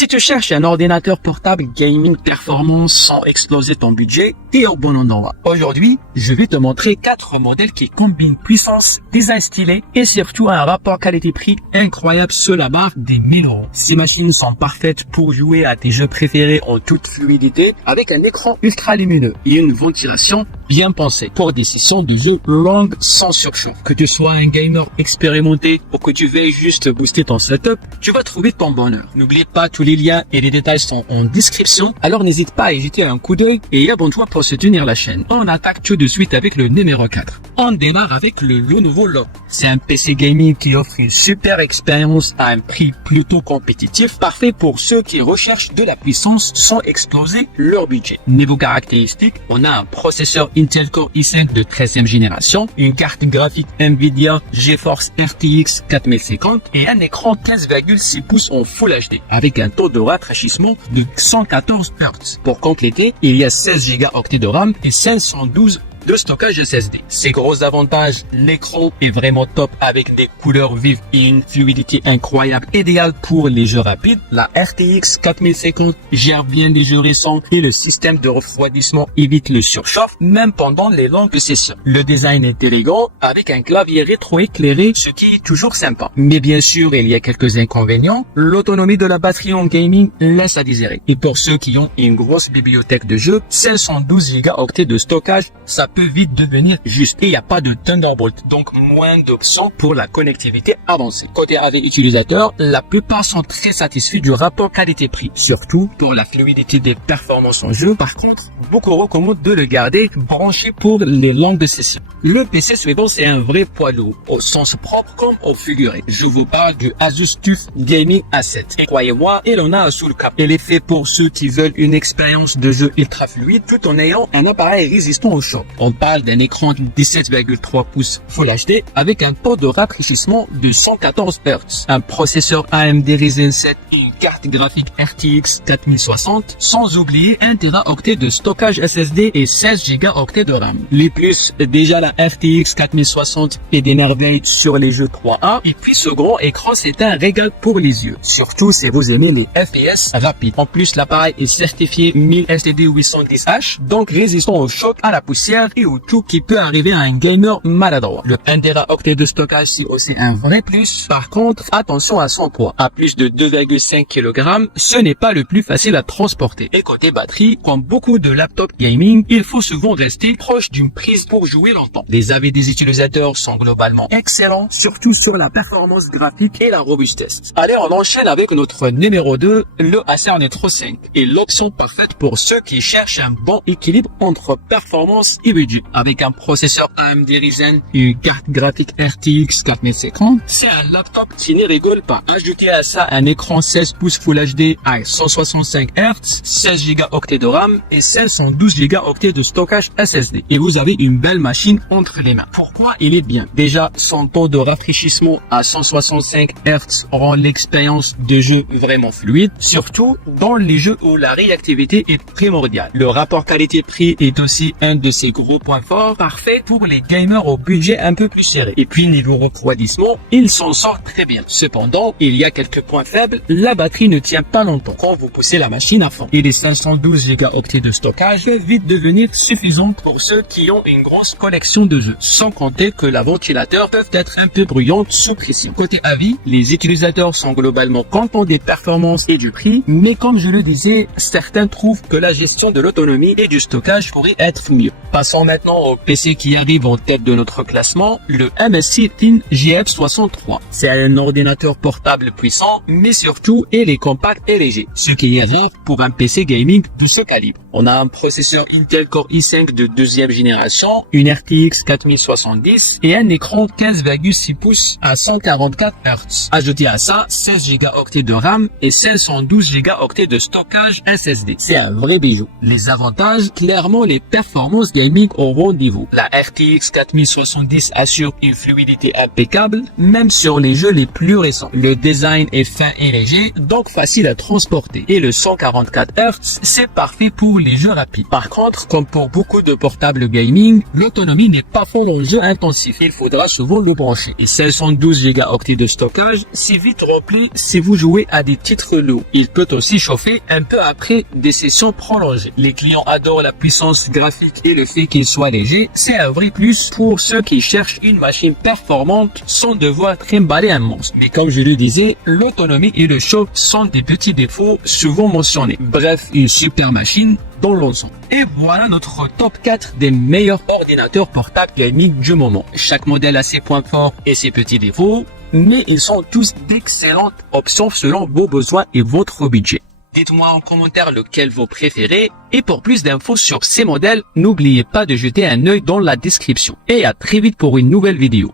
Si tu cherches un ordinateur portable gaming performance sans exploser ton budget, t'es au bon endroit. Aujourd'hui, je vais te montrer 4 modèles qui combinent puissance, design stylé et surtout un rapport qualité-prix incroyable sur la barre des 1000 €. Ces machines sont parfaites pour jouer à tes jeux préférés en toute fluidité avec un écran ultra lumineux et une ventilation bien pensée pour des sessions de jeu longues sans surchauffe. Que tu sois un gamer expérimenté ou que tu veuilles juste booster ton setup, tu vas trouver ton bonheur. N'oublie pas, tous les liens et les détails sont en description, alors n'hésite pas à y jeter un coup d'œil et abonne-toi pour soutenir la chaîne. On attaque tout de suite avec le numéro 4. On démarre avec le Lenovo Leap. C'est un PC gaming qui offre une super expérience à un prix plutôt compétitif, parfait pour ceux qui recherchent de la puissance sans exploser leur budget. Niveau caractéristiques, on a un processeur Intel Core i5 de 13e génération, une carte graphique Nvidia GeForce RTX 4050 et un écran 15,6 pouces en Full HD avec un taux de rafraîchissement de 114 Hz. Pour compléter, il y a 16 Go de RAM et 512 de stockage SSD. Ses gros avantages, l'écran est vraiment top avec des couleurs vives et une fluidité incroyable, idéale pour les jeux rapides. La RTX 4050 gère bien des jeux récents et le système de refroidissement évite le surchauffe même pendant les longues sessions. Le design est élégant avec un clavier rétro-éclairé, ce qui est toujours sympa. Mais bien sûr, il y a quelques inconvénients. L'autonomie de la batterie en gaming laisse à désirer. Et pour ceux qui ont une grosse bibliothèque de jeux, 512 Go de stockage, ça peut vite devenir juste. Et il n'y a pas de Thunderbolt, donc moins d'options pour la connectivité avancée. Côté AV utilisateur, la plupart sont très satisfaits du rapport qualité-prix, surtout pour la fluidité des performances en jeu. Par contre, beaucoup recommandent de le garder branché pour les longues sessions. Le PC suivant, c'est un vrai poids lourd, au sens propre comme au figuré. Je vous parle du Asus TUF Gaming A7. Et croyez-moi, il en a sous le cap. Il est fait pour ceux qui veulent une expérience de jeu ultra fluide tout en ayant un appareil résistant au choc. On parle d'un écran de 17,3 pouces Full HD avec un taux de rafraîchissement de 114 Hz, un processeur AMD Ryzen 7 et une carte graphique RTX 4060, sans oublier 1 Teraoctet de stockage SSD et 16 Go de RAM. Les plus, déjà la RTX 4060 et des merveilles sur les jeux 3A, et puis ce grand écran c'est un régal pour les yeux, surtout si vous aimez les FPS rapides. En plus, l'appareil est certifié 1000 STD 810H, donc résistant au choc, à la poussière et au tout qui peut arriver à un gamer maladroit. Le 1 Teraoctet de stockage c'est aussi un vrai plus. Par contre, attention à son poids. À plus de 2,5 kg, ce n'est pas le plus facile à transporter. Et côté batterie, comme beaucoup de laptops gaming, il faut souvent rester proche d'une prise pour jouer longtemps. Les avis des utilisateurs sont globalement excellents, surtout sur la performance graphique et la robustesse. Allez, on enchaîne avec notre numéro 2, le Acer Nitro 5, et l'option parfaite pour ceux qui cherchent un bon équilibre entre performance et budget. Avec un processeur AMD Ryzen et une carte graphique RTX 4050, c'est un laptop qui ne rigole pas. Ajoutez à ça un écran 16 pouces Full HD à 165 Hz, 16 Go de RAM et 512 Go de stockage SSD. Et vous avez une belle machine entre les mains. Pourquoi il est bien? Déjà, son taux de rafraîchissement à 165 Hz rend l'expérience de jeu vraiment fluide, surtout dans les jeux où la réactivité est primordiale. Le rapport qualité-prix est aussi un de ses gros points forts, parfait pour les gamers au budget un peu plus serré. Et puis niveau refroidissement, il s'en sort très bien. Cependant, il y a quelques points faibles. La batterie ne tient pas longtemps quand vous poussez la machine à fond. Et les 512 Go de stockage peuvent vite devenir suffisantes pour ceux qui ont une grosse collection de jeux. Sans compter que la ventilateur peuvent être un peu bruyante sous pression. Côté avis, les utilisateurs sont globalement contents des performances et du prix, mais comme je le disais, certains trouvent que la gestion de l'autonomie et du stockage pourrait être mieux. Passons maintenant au PC qui arrive en tête de notre classement, le MSI Thin GF63. C'est un ordinateur portable puissant, mais surtout il est compact et léger, ce qui est rare pour un PC gaming de ce calibre. On a un processeur Intel Core i5 de 2e génération, une RTX 4070 et un écran 15,6 pouces à 144 Hz. Ajoutez à ça 16 Go de RAM et 512 Go de stockage SSD. C'est un vrai bijou. Les avantages, clairement les performances gaming au rendez-vous. La RTX 4070 assure une fluidité impeccable, même sur les jeux les plus récents. Le design est fin et léger, donc facile à transporter. Et le 144 Hz, c'est parfait pour les jeux rapides. Par contre, comme pour beaucoup de portables gaming, l'autonomie n'est pas folle en jeu intensif. Il faudra souvent le brancher. Et 512 Go de stockage, c'est vite rempli si vous jouez à des titres lourds. Il peut aussi chauffer un peu après des sessions prolongées. Les clients adorent la puissance graphique et le fait qu'il soit léger, c'est un vrai plus pour ceux qui cherchent une machine performante sans devoir trimballer un monstre. Mais comme je le disais, l'autonomie et le chauffe sont des petits défauts souvent mentionnés. Bref, une super machine dans l'ensemble. Et voilà notre top 4 des meilleurs ordinateurs portables gaming du moment. Chaque modèle a ses points forts et ses petits défauts, mais ils sont tous d'excellentes options selon vos besoins et votre budget. Dites-moi en commentaire lequel vous préférez et pour plus d'infos sur ces modèles, n'oubliez pas de jeter un œil dans la description. Et à très vite pour une nouvelle vidéo.